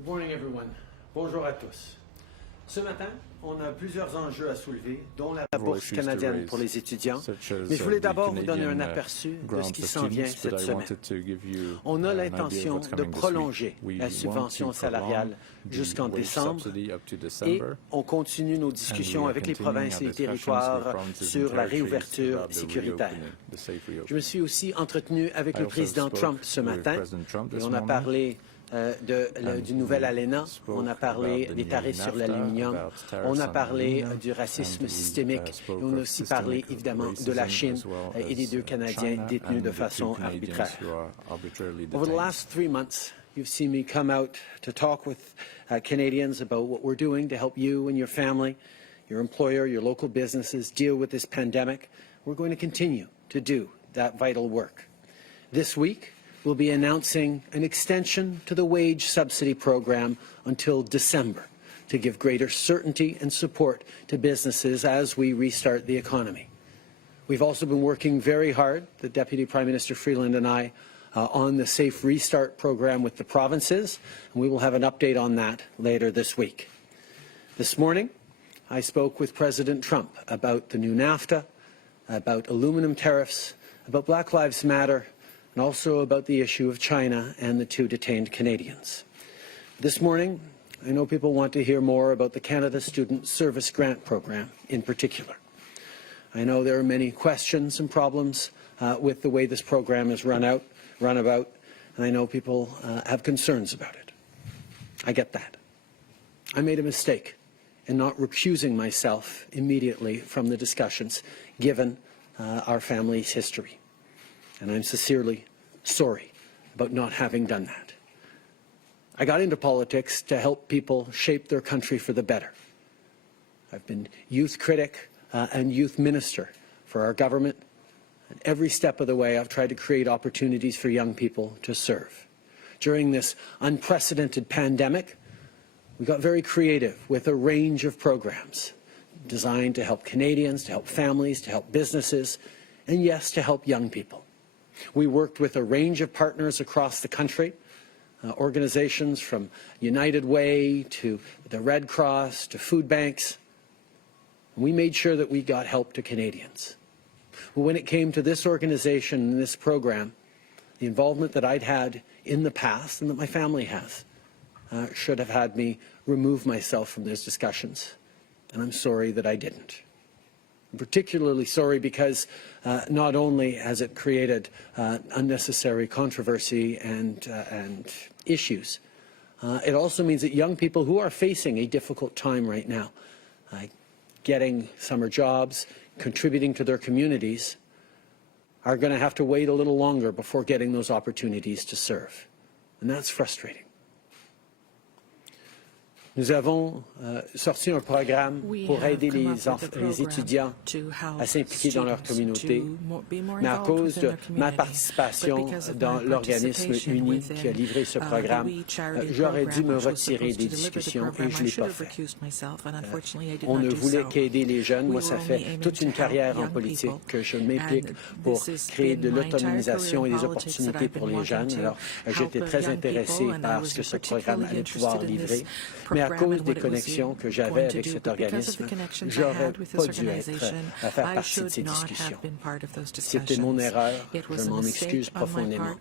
Good morning, everyone. Bonjour à tous. Ce matin, on a plusieurs enjeux à soulever, dont la bourse canadienne pour les étudiants. Mais je voulais d'abord vous donner un aperçu de ce qui s'en vient cette semaine. On a l'intention de prolonger la subvention salariale jusqu'en décembre et on continue nos discussions avec les provinces et les territoires sur la réouverture sécuritaire. Je me suis aussi entretenu avec le président Trump ce matin et on a parlé du nouvel ALENA, on a parlé des tarifs sur l'aluminium, on a parlé du racisme systémique et on a aussi parlé évidemment de la Chine et des deux Canadiens détenus de façon arbitraire. Over the last 3 months, you've seen me come out to talk with Canadians about what we're doing to help you and your family, your employer, your local businesses deal with this pandemic. We're going to continue to do that vital work. This week, we'll be announcing an extension to the wage subsidy program until December to give greater certainty and support to businesses as we restart the economy. We've also been working very hard, the Deputy Prime Minister Freeland and I, on the Safe Restart program with the provinces, and we will have an update on that later this week. This morning, I spoke with President Trump about the new NAFTA, about aluminum tariffs, about Black Lives Matter, and also about the issue of China and the 2 detained Canadians. This morning, I know people want to hear more about the Canada Student Service Grant Program in particular. I know there are many questions and problems with the way this program is run about, and I know people have concerns about it. I get that. I made a mistake in not recusing myself immediately from the discussions, given our family's history. And I'm sincerely sorry about not having done that. I got into politics to help people shape their country for the better. I've been youth critic and youth minister for our government. And every step of the way, I've tried to create opportunities for young people to serve. During this unprecedented pandemic, we got very creative with a range of programs designed to help Canadians, to help families, to help businesses, and yes, to help young people. We worked with a range of partners across the country, organizations from United Way to the Red Cross to food banks. We made sure that we got help to Canadians. But when it came to this organization and this program, the involvement that I'd had in the past and that my family has should have had me remove myself from those discussions. And I'm sorry that I didn't. I'm particularly sorry because not only has it created unnecessary controversy and issues, it also means that young people who are facing a difficult time right now, getting summer jobs, contributing to their communities, are going to have to wait a little longer before getting those opportunities to serve. And that's frustrating. Nous avons sorti un programme pour aider les étudiants à s'impliquer dans leur communauté, mais à cause de ma participation dans l'organisme uni qui a livré ce programme, j'aurais dû me retirer des discussions et je ne l'ai pas fait. On ne voulait qu'aider les jeunes. Moi, ça fait toute une carrière en politique que je m'implique pour créer de l'autonomisation et des opportunités pour les jeunes. Alors, j'étais très intéressé par ce que ce programme allait pouvoir livrer. Mais à cause des connexions que j'avais avec cet organisme, j'aurais pas dû faire partie de ces discussions. C'était mon erreur, je m'en excuse profondément.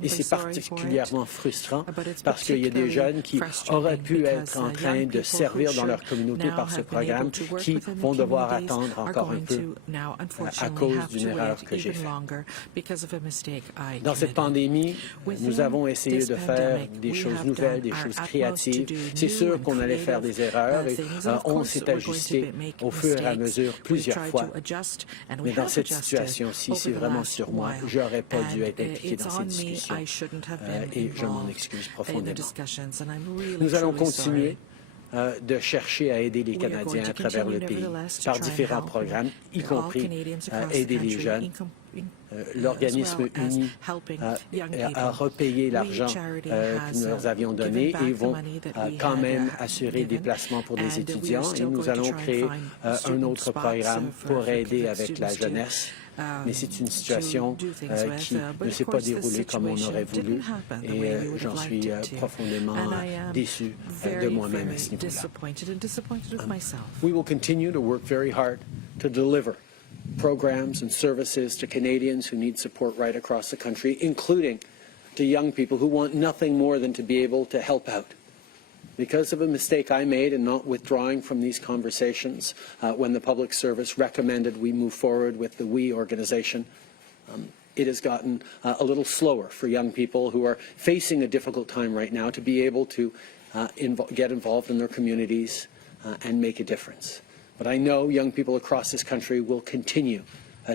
Et c'est particulièrement frustrant parce qu'il y a des jeunes qui auraient pu être en train de servir dans leur communauté par ce programme qui vont devoir attendre encore un peu à cause d'une erreur que j'ai faite. Dans cette pandémie, nous avons essayé de faire des choses nouvelles, des choses créatives. C'est sûr qu'on allait faire des erreurs et on s'est ajusté au fur et à mesure plusieurs fois. Mais dans cette situation-ci, c'est vraiment sur moi. Je n'aurais pas dû être impliqué dans ces discussions et je m'en excuse profondément. Nous allons continuer de chercher à aider les Canadiens à travers le pays par différents programmes, y compris aider les jeunes. L'organisme uni a repayé l'argent que nous leur avions donné et vont quand même assurer des placements pour des étudiants. Et nous allons créer un autre programme pour aider avec la jeunesse mais c'est une situation qui ne s'est pas déroulée comme on aurait voulu et j'en suis profondément déçu de moi-même à ce niveau-là. We will continue to work very hard to deliver programs and services to Canadians who need support right across the country, including to young people who want nothing more than to be able to help out. Because of a mistake I made in not withdrawing from these conversations when the Public Service recommended we move forward with the WE organization, it has gotten a little slower for young people who are facing a difficult time right now to be able to get involved in their communities and make a difference. But I know young people across this country will continue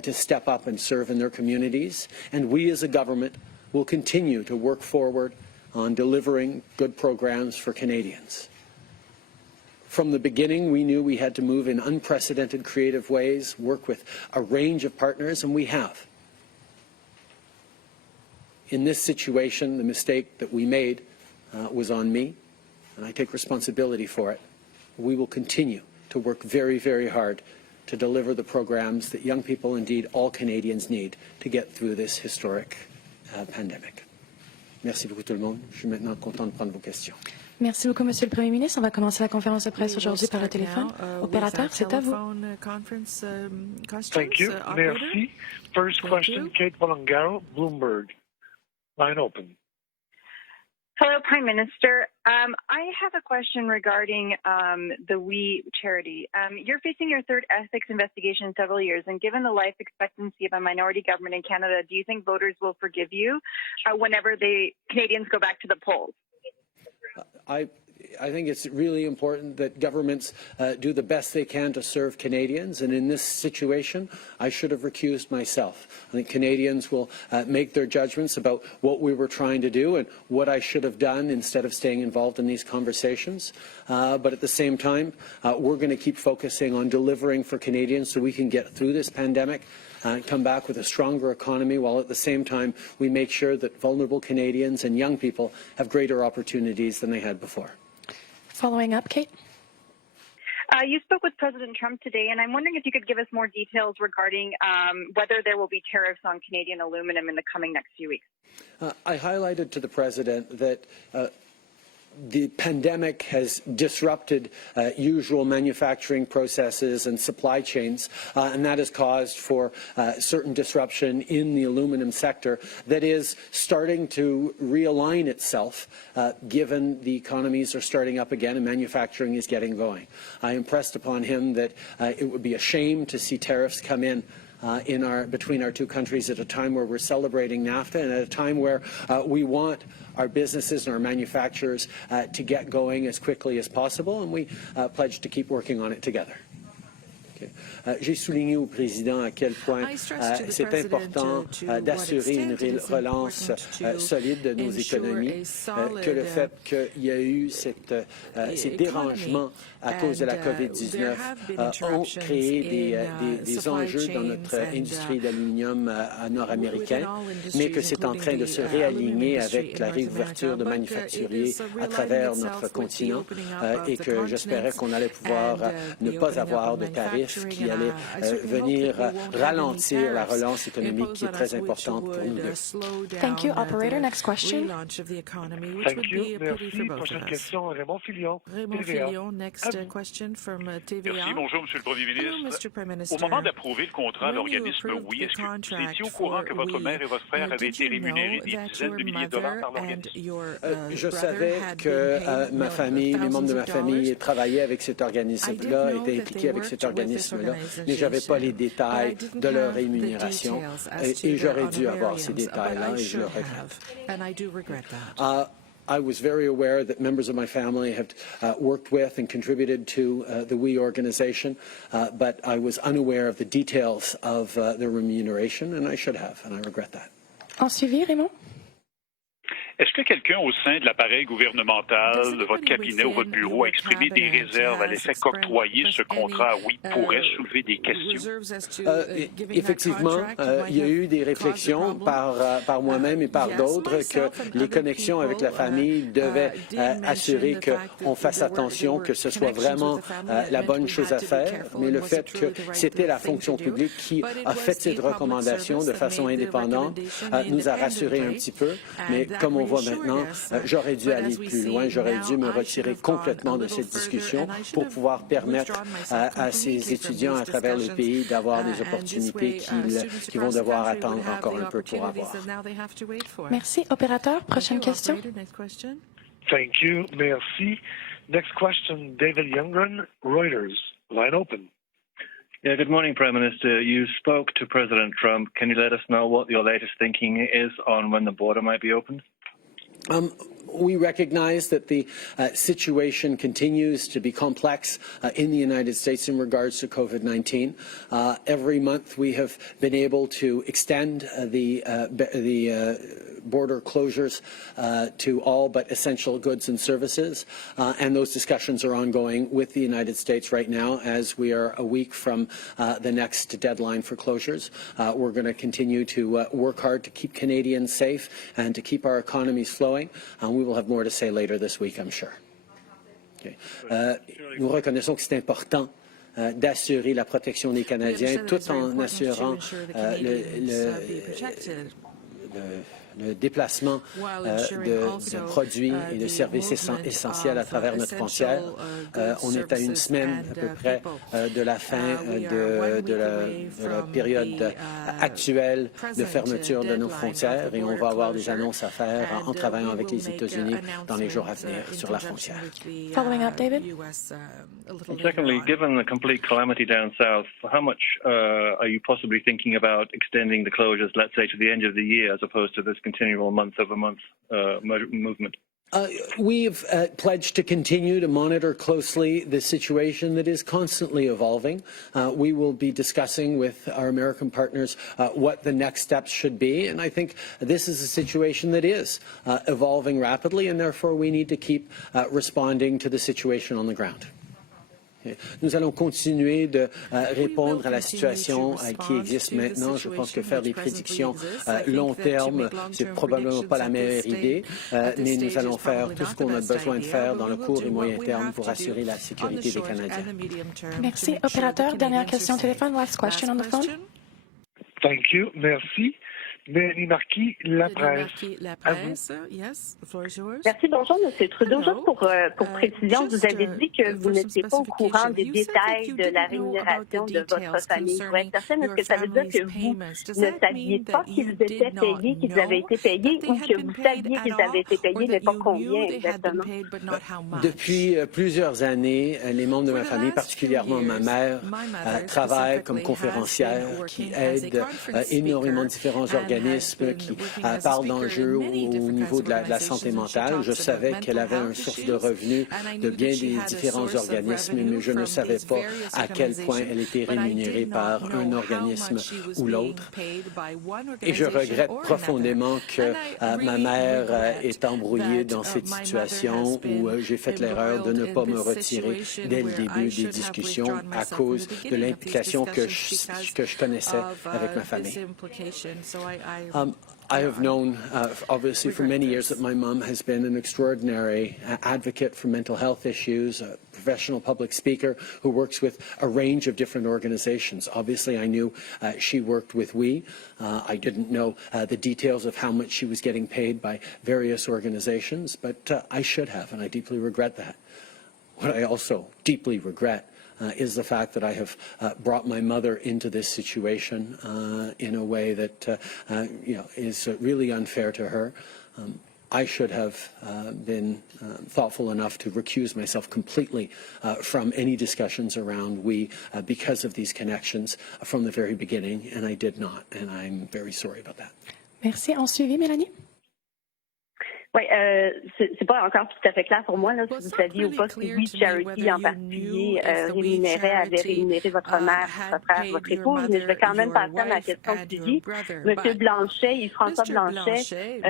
to step up and serve in their communities, and we as a government will continue to work forward on delivering good programs for Canadians. From the beginning, we knew we had to move in unprecedented creative ways, work with a range of partners, and we have. In this situation, the mistake that we made was on me, and I take responsibility for it. We will continue to work very, very hard to deliver the programs that young people, indeed all Canadians, need to get through this historic pandemic. Merci beaucoup tout le monde. Je suis maintenant content de prendre vos questions. Merci beaucoup, Monsieur le Premier ministre. On va commencer la conférence de presse aujourd'hui par le téléphone. Opérateur, c'est à vous. Thank you. Merci. First question, Kate Bolongaro, Bloomberg. Line open. Hello, Prime Minister. I have a question regarding the WE charity. You're facing your third ethics investigation in several years, and given the life expectancy of a minority government in Canada, do you think voters will forgive you whenever the Canadians go back to the polls? I think it's really important that governments do the best they can to serve Canadians, and in this situation, I should have recused myself. I think Canadians will make their judgments about what we were trying to do and what I should have done instead of staying involved in these conversations. But at the same time, we're going to keep focusing on delivering for Canadians so we can get through this pandemic and come back with a stronger economy, while at the same time we make sure that vulnerable Canadians and young people have greater opportunities than they had before. Following up, Kate. You spoke with President Trump today, and I'm wondering if you could give us more details regarding whether there will be tariffs on Canadian aluminum in the coming next few weeks. I highlighted to the President that the pandemic has disrupted usual manufacturing processes and supply chains, and that has caused for certain disruption in the aluminum sector that is starting to realign itself given the economies are starting up again and manufacturing is getting going. I impressed upon him that it would be a shame to see tariffs come in between our two countries at a time where we're celebrating NAFTA and at a time where we want our businesses and our manufacturers to get going as quickly as possible, and we pledge to keep working on it together. J'ai souligné au président à quel point c'est important d'assurer une relance solide de nos économies, que le fait qu'il y a eu ces dérangements à cause de la COVID-19 ont créé des enjeux dans notre industrie d'aluminium nord-américaine, mais que c'est en train de se réaligner avec la réouverture de manufacturiers à travers notre continent et que j'espérais qu'on allait pouvoir ne pas avoir de tarifs qui allaient venir ralentir la relance économique qui est très importante pour nous deux. Thank you, operator. Next question. Thank you. Merci. Prochaine question, Raymond Filion. Next question from TVA. Merci, bonjour, Monsieur le Premier ministre. Au moment d'approuver le contrat à l'organisme WE, est-ce que vous étiez au courant que votre mère et votre frère avaient été rémunérés des dizaines de milliers de dollars par l'organisme? Je savais que ma famille, les membres de ma famille travaillaient avec cet organisme-là, étaient impliqués avec cet organisme-là, mais je n'avais pas les détails de leur rémunération et j'aurais dû avoir ces détails-là et je le regrette. I was very aware that members of my family have worked with and contributed to the WE organization, but I was unaware of the details of their remuneration, and I should have, and I regret that. En suivi, Raymond? Est-ce que quelqu'un au sein de l'appareil gouvernemental, de votre cabinet ou votre bureau a exprimé des réserves à l'effet qu'octroyer ce contrat, oui, pourrait soulever des questions? Effectivement, il y a eu des réflexions par moi-même et par d'autres que les connexions avec la famille devaient assurer qu'on fasse attention, que ce soit vraiment la bonne chose à faire, mais le fait que c'était la fonction publique qui a fait cette recommandation de façon indépendante nous a rassurés un petit peu, mais comme on voit maintenant, j'aurais dû aller plus loin, j'aurais dû me retirer complètement de cette discussion pour pouvoir permettre à ces étudiants à travers le pays d'avoir des opportunités qu'ils vont devoir attendre encore un peu pour avoir. Merci. Opérateur, prochaine question. Thank you. Merci. Next question, David Youngren, Reuters. Line open. Yeah, good morning, Prime Minister. You spoke to President Trump. Can you let us know what your latest thinking is on when the border might be opened? We recognize that the situation continues to be complex in the United States in regards to COVID-19. Every month we have been able to extend the border closures to all but essential goods and services, and those discussions are ongoing with the United States right now as we are a week from the next deadline for closures. We're going to continue to work hard to keep Canadians safe and to keep our economies flowing. We will have more to say later this week, I'm sure. Okay. Nous reconnaissons que c'est important d'assurer la protection des Canadiens tout en assurant le déplacement de produits et de services essentiels à travers notre frontière. On est à une semaine à peu près de la fin de la période actuelle de fermeture de nos frontières et on va avoir des annonces à faire en travaillant avec les États-Unis dans les jours à venir sur la frontière. Following up, David? And secondly, given the complete calamity down south, how much are you possibly thinking about extending the closures, let's say, to the end of the year as opposed to this continual month-over-month movement? We've pledged to continue to monitor closely the situation that is constantly evolving. We will be discussing with our American partners what the next steps should be, and I think this is a situation that is evolving rapidly, and therefore we need to keep responding to the situation on the ground. Nous allons continuer de répondre à la situation qui existe maintenant. Je pense que faire des prédictions long terme, c'est probablement pas la meilleure idée, mais nous allons faire tout ce qu'on a besoin de faire dans le court et moyen terme pour assurer la sécurité des Canadiens. Merci. Opérateur, dernière question au téléphone. Last question on the phone. Thank you. Merci. Mélanie Marquis, La Presse. Merci, bonjour, M. Trudeau. Juste pour précision, vous avez dit que vous n'étiez pas au courant des détails de la rémunération de votre famille. Pour être certaine, est-ce que ça veut dire que vous ne saviez pas qu'ils étaient payés, qu'ils avaient été payés, ou que vous saviez qu'ils avaient été payés, mais pas combien exactement? Depuis plusieurs années, les membres de ma famille, particulièrement ma mère, travaillent comme conférencière, qui aide énormément de différents organismes qui parlent d'enjeux au niveau de la santé mentale. Je savais qu'elle avait une source de revenus de bien des différents organismes, mais je ne savais pas à quel point elle était rémunérée par un organisme ou l'autre. Et je regrette profondément que ma mère est embrouillée dans cette situation où j'ai fait l'erreur de ne pas me retirer dès le début des discussions à cause de l'implication que je connaissais avec ma famille. I have known, obviously, for many years that my mom has been an extraordinary advocate for mental health issues, a professional public speaker who works with a range of different organizations. Obviously, I knew she worked with WE. I didn't know the details of how much she was getting paid by various organizations, but I should have, and I deeply regret that. What I also deeply regret is the fact that I have brought my mother into this situation in a way that is really unfair to her. I should have been thoughtful enough to recuse myself completely from any discussions around WE because of these connections from the very beginning, and I did not, and I'm very sorry about that. Merci. En suivi, Mélanie? Oui, c'est pas encore tout à fait clair pour moi là, si vous saviez ou pas si We Charity en particulier avait rémunéré votre mère, votre frère, votre épouse, mais je vais quand même passer à ma question de suivi. Monsieur Blanchet, Yves-François Blanchet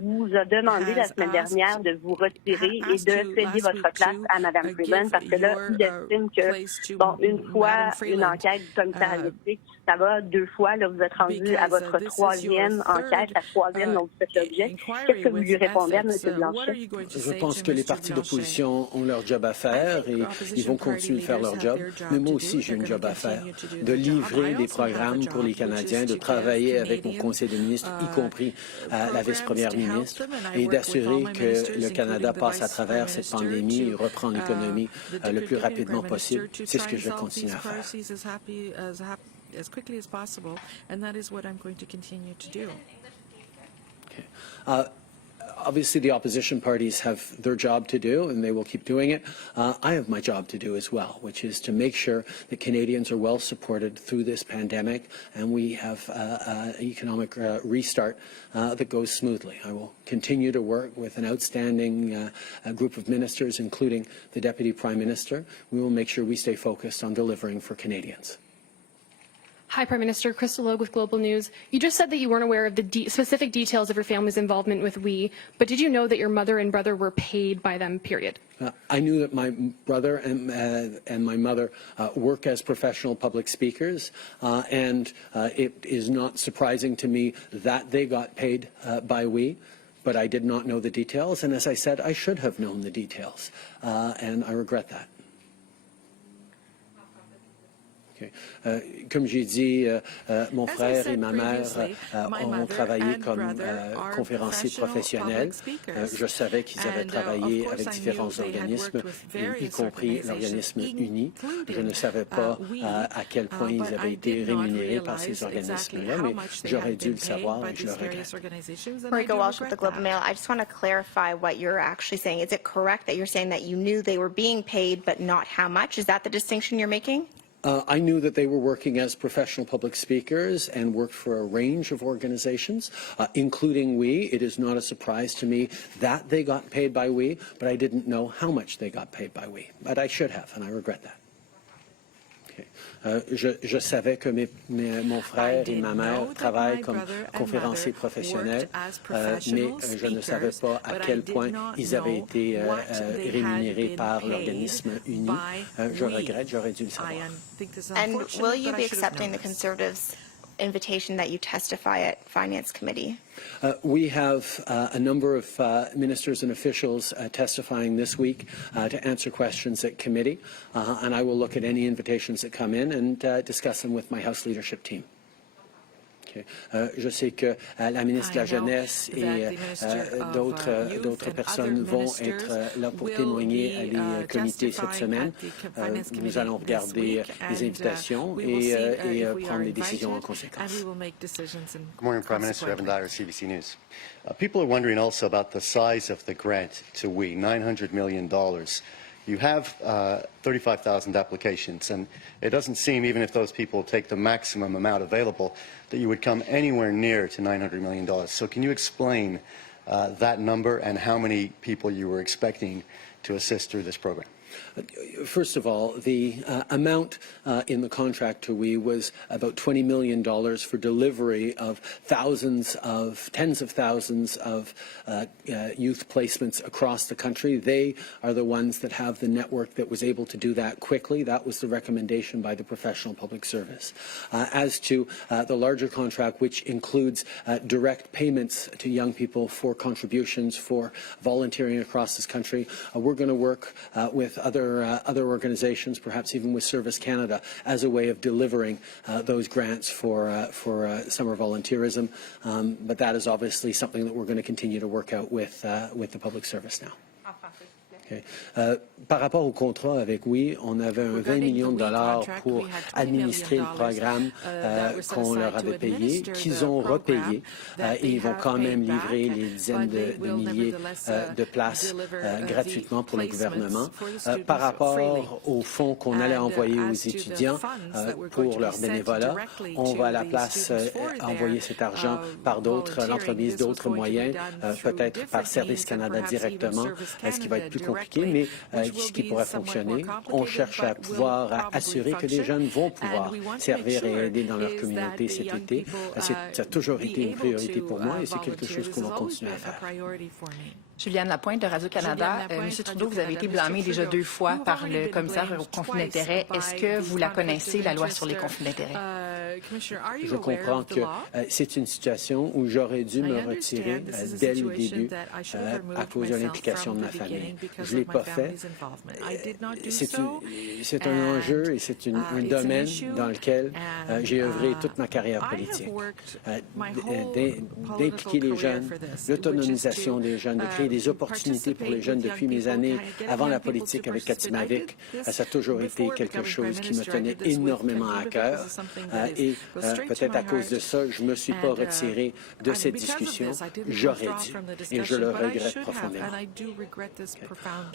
vous a demandé la semaine dernière de vous retirer et de céder votre place à Mme Freeland parce que là, il estime que, bon, une fois une enquête du commissaire à l'éthique, ça va, 2 fois, là, vous êtes rendu à votre 3e enquête, la 3e dont vous faites l'objet. Qu'est-ce que vous lui répondez à M. Blanchet? Je pense que les partis d'opposition ont leur job à faire et ils vont continuer de faire leur job. Mais moi aussi, j'ai une job à faire, de livrer des programmes pour les Canadiens, de travailler avec mon conseil de ministres, y compris la vice-première ministre, et d'assurer que le Canada passe à travers cette pandémie et reprend l'économie le plus rapidement possible. C'est ce que je vais continuer à faire. As quickly as possible, and that is what I'm going to continue to do. Okay. Obviously, the opposition parties have their job to do, and they will keep doing it. I have my job to do as well, which is to make sure that Canadians are well supported through this pandemic, and we have an economic restart that goes smoothly. I will continue to work with an outstanding group of ministers, including the Deputy Prime Minister. We will make sure we stay focused on delivering for Canadians. Hi, Prime Minister. Crystal Logue with Global News. You just said that you weren't aware of the specific details of your family's involvement with We, but did you know that your mother and brother were paid by them, period? I knew that my brother and my mother work as professional public speakers, and it is not surprising to me that they got paid by We. But I did not know the details, and as I said, I should have known the details, and I regret that. Comme j'ai dit, mon frère et ma mère ont travaillé comme conférenciers professionnels. Je savais qu'ils avaient travaillé avec différents organismes, y compris l'organisme Uni. Je ne savais pas à quel point ils avaient été rémunérés par ces organismes-là, mais j'aurais dû le savoir et je le regrette. Marika Walsh with the Globe and Mail. I just want to clarify what you're actually saying. Is it correct that you're saying that you knew they were being paid, but not how much? Is that the distinction you're making? I knew that they were working as professional public speakers and worked for a range of organizations, including We. It is not a surprise to me that they got paid by We, but I didn't know how much they got paid by We. But I should have, and I regret that. Je savais que mon frère et ma mère travaillent comme conférenciers professionnels, mais je ne savais pas à quel point ils avaient été rémunérés par l'organisme Uni. Je regrette, j'aurais dû le savoir. And will you be accepting the Conservatives' invitation that you testify at Finance Committee? We have a number of ministers and officials testifying this week to answer questions at committee, and I will look at any invitations that come in and discuss them with my House leadership team. Okay. Je sais que la ministre de la Jeunesse et d'autres personnes vont être là pour témoigner à les comités cette semaine. Nous allons regarder les invitations et prendre des décisions en conséquence. Good morning, Prime Minister. Evan Dyer, CBC News. People are wondering also about the size of the grant to We, $900 million. You have 35,000 applications, and it doesn't seem, even if those people take the maximum amount available, that you would come anywhere near to $900 million. So can you explain that number and how many people you were expecting to assist through this program? First of all, the amount in the contract to We was about $20 million for delivery of tens of thousands of youth placements across the country. They are the ones that have the network that was able to do that quickly. That was the recommendation by the Professional Public Service. As to the larger contract, which includes direct payments to young people for contributions for volunteering across this country, we're going to work with other organizations, perhaps even with Service Canada, as a way of delivering those grants for summer volunteerism. But that is obviously something that we're going to continue to work out with the public service now. Okay. Par rapport au contrat avec Oui, on avait un 20 millions de dollars pour administrer le programme qu'on leur avait payé, qu'ils ont repayé, et ils vont quand même livrer les dizaines de milliers de places gratuitement pour le gouvernement. Par rapport aux fonds qu'on allait envoyer aux étudiants pour leur bénévolat, on va à la place envoyer cet argent par l'entremise d'autres moyens, peut-être par Service Canada directement, ce qui va être plus compliqué, mais ce qui pourrait fonctionner. On cherche à pouvoir assurer que les jeunes vont pouvoir servir et aider dans leur communauté cet été. Ça a toujours été une priorité pour moi et c'est quelque chose qu'on va continuer à faire. Juliane Lapointe de Radio-Canada. Monsieur Trudeau, vous avez été blâmé déjà 2 fois par le commissaire aux conflits d'intérêts. Est-ce que vous la connaissez, la loi sur les conflits d'intérêts? Je comprends que c'est une situation où j'aurais dû me retirer dès le début à cause de l'implication de ma famille. Je ne l'ai pas fait. C'est un enjeu et c'est un domaine dans lequel j'ai œuvré toute ma carrière politique. D'impliquer les jeunes, l'autonomisation des jeunes, de créer des opportunités pour les jeunes depuis mes années avant la politique avec Katimavik, ça a toujours été quelque chose qui me tenait énormément à cœur. Et peut-être à cause de ça, je ne me suis pas retiré de cette discussion. J'aurais dû, et je le regrette profondément.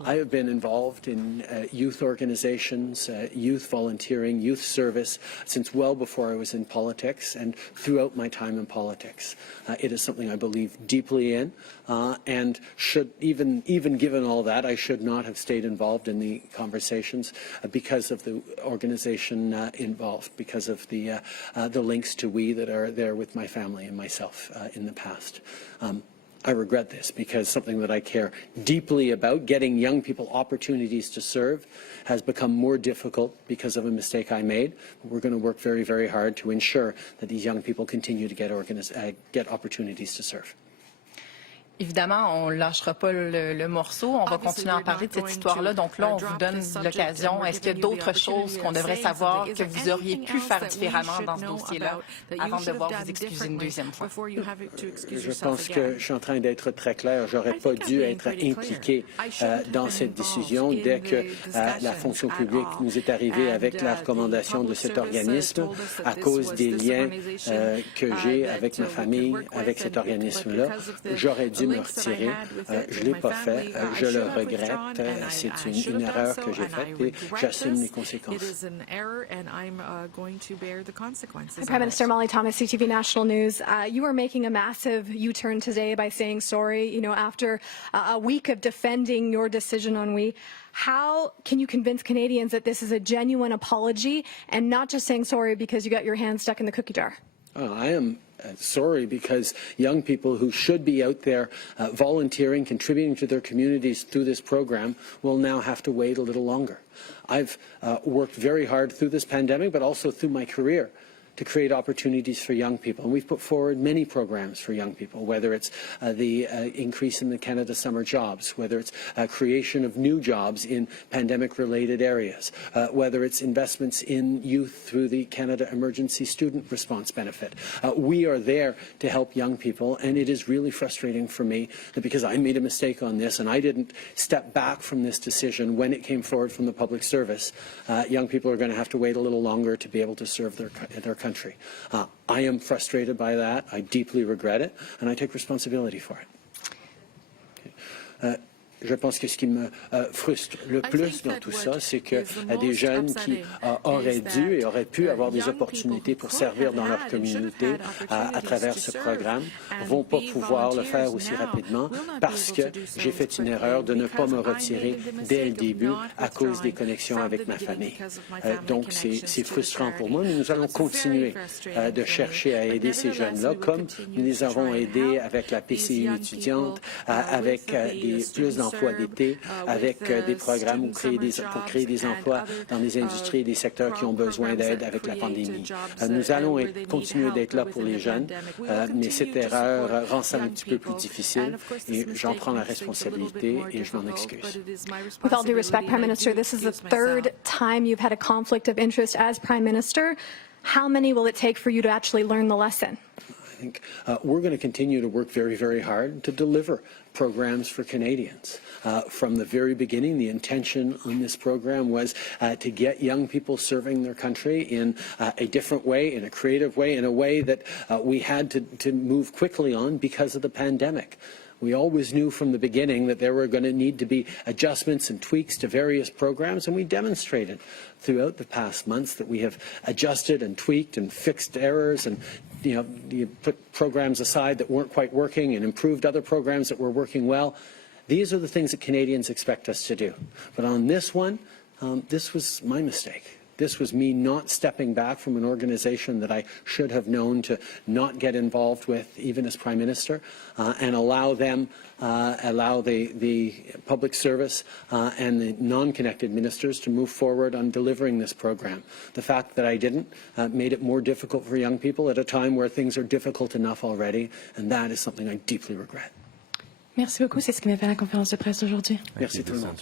I have been involved in youth organizations, youth volunteering, youth service since well before I was in politics and throughout my time in politics. It is something I believe deeply in, and should even given all that, I should not have stayed involved in the conversations because of the organization involved, because of the links to We that are there with my family and myself in the past. I regret this because something that I care deeply about, getting young people opportunities to serve, has become more difficult because of a mistake I made. We're going to work very, very hard to ensure that these young people continue to get opportunities to serve. Évidemment, on ne lâchera pas le morceau. On va continuer à en parler de cette histoire-là. Donc là, on vous donne l'occasion. Est-ce qu'il y a d'autres choses qu'on devrait savoir que vous auriez pu faire différemment dans ce dossier-là avant de devoir vous excuser une deuxième fois? Je pense que je suis en train d'être très clair. J'aurais pas dû être impliqué dans cette décision dès que la fonction publique nous est arrivée avec la recommandation de cet organisme à cause des liens que j'ai avec ma famille, avec cet organisme-là. J'aurais dû me retirer. Je ne l'ai pas fait. Je le regrette. C'est une erreur que j'ai faite et j'assume les conséquences. Prime Minister Molly Thomas, CTV National News. You are making a massive U-turn today by saying sorry, after a week of defending your decision on We. How can you convince Canadians that this is a genuine apology and not just saying sorry because you got your hand stuck in the cookie jar? I am sorry because young people who should be out there volunteering, contributing to their communities through this program will now have to wait a little longer. I've worked very hard through this pandemic, but also through my career to create opportunities for young people. And we've put forward many programs for young people, whether it's the increase in the Canada Summer Jobs, whether it's creation of new jobs in pandemic-related areas, whether it's investments in youth through the Canada Emergency Student Response Benefit. We are there to help young people, and it is really frustrating for me that because I made a mistake on this and I didn't step back from this decision when it came forward from the public service, young people are going to have to wait a little longer to be able to serve their country. I am frustrated by that. I deeply regret it, and I take responsibility for it. Je pense que ce qui me frustre le plus dans tout ça, c'est que des jeunes qui auraient dû et auraient pu avoir des opportunités pour servir dans leur communauté à travers ce programme ne vont pas pouvoir le faire aussi rapidement parce que j'ai fait une erreur de ne pas me retirer dès le début à cause des connexions avec ma famille. Donc c'est frustrant pour moi, mais nous allons continuer de chercher à aider ces jeunes-là comme nous les avons aidés avec la PCU étudiante, avec plus d'emplois d'été, avec des programmes pour créer des emplois dans des industries et des secteurs qui ont besoin d'aide avec la pandémie. Nous allons continuer d'être là pour les jeunes, mais cette erreur rend ça un petit peu plus difficile et j'en prends la responsabilité et je m'en excuse. With all due respect, Prime Minister, this is the third time you've had a conflict of interest as Prime Minister. How many will it take for you to actually learn the lesson? think we're going to continue to work very, very hard to deliver programs for Canadians. From the very beginning, the intention on this program was to get young people serving their country in a different way, in a creative way, in a way that we had to move quickly on because of the pandemic. We always knew from the beginning that there were going to need to be adjustments and tweaks to various programs, and we demonstrated throughout the past months that we have adjusted and tweaked and fixed errors and you put programs aside that weren't quite working and improved other programs that were working well. These are the things that Canadians expect us to do. But on this one, this was my mistake. This was me not stepping back from an organization that I should have known to not get involved with, even as Prime Minister, and allow the public service and the non-connected ministers to move forward on delivering this program. The fact that I didn't made it more difficult for young people at a time where things are difficult enough already, and that is something I deeply regret. Merci beaucoup. C'est ce qui m'a fait la conférence de presse aujourd'hui. Merci tout le monde.